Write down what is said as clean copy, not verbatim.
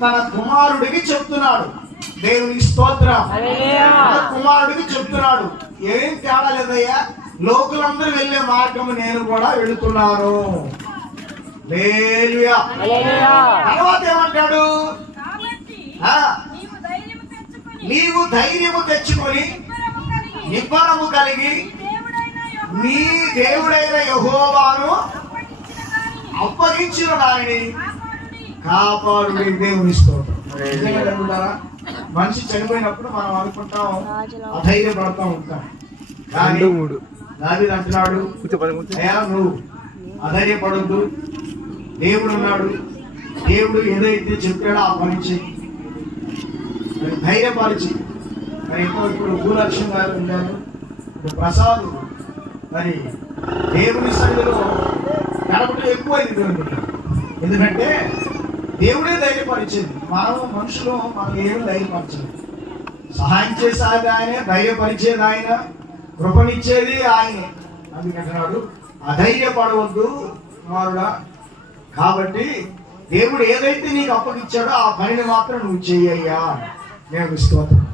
తన కుమారుడికి చెప్తున్నాడు. దేవునికి స్తోత్రం. కుమారుడికి చెప్తున్నాడు, ఏం తేడా లేదయ్యా, లోకులందరూ వెళ్ళే మార్గము నేను కూడా వెళుతున్నాను. తర్వాత ఏమంటాడు, నీవు ధైర్యము తెచ్చుకొని నిబ్బరము కలిగి నీ దేవుడైన యెహోవాను అప్పగించిన దానిని కాపాడు. దేవుని స్తోత్రం. మనిషి చనిపోయినప్పుడు మనం అనుకుంటాం, అధైర్యపడతా ఉంటాం. కానీ దావీదు అంటున్నాడు, అయ్యా నువ్వు అధైర్యపడొద్దు, దేవుడు ఉన్నాడు, దేవుడు ఏదైతే చెప్పాడో ఆ పని చెయ్యి, ధైర్యపరిచి. మరి ఇప్పుడు భూలక్ష్మి గారు ఉన్నారు, ఇప్పుడు ప్రసాద్, మరి దేవుని సన్నిధిలో గడపడం ఎక్కువైంది. ఎందుకంటే దేవుడే ధైర్యపరిచేది, మనం మనుషులు మనం ఏమి ధైర్యపరచదు. సహాయం చేసేది ఆయనే, ధైర్యపరిచేది ఆయన, కృపనిచ్చేది ఆయనే. అందుకంటున్నాడు, అధైర్యపడవద్దు కుమారుడా, కాబట్టి దేవుడు ఏదైతే నీకు అప్పగిచ్చాడో ఆ పనిని మాత్రం నువ్వు చెయ్యయ్యా. నేను స్తోత్రం.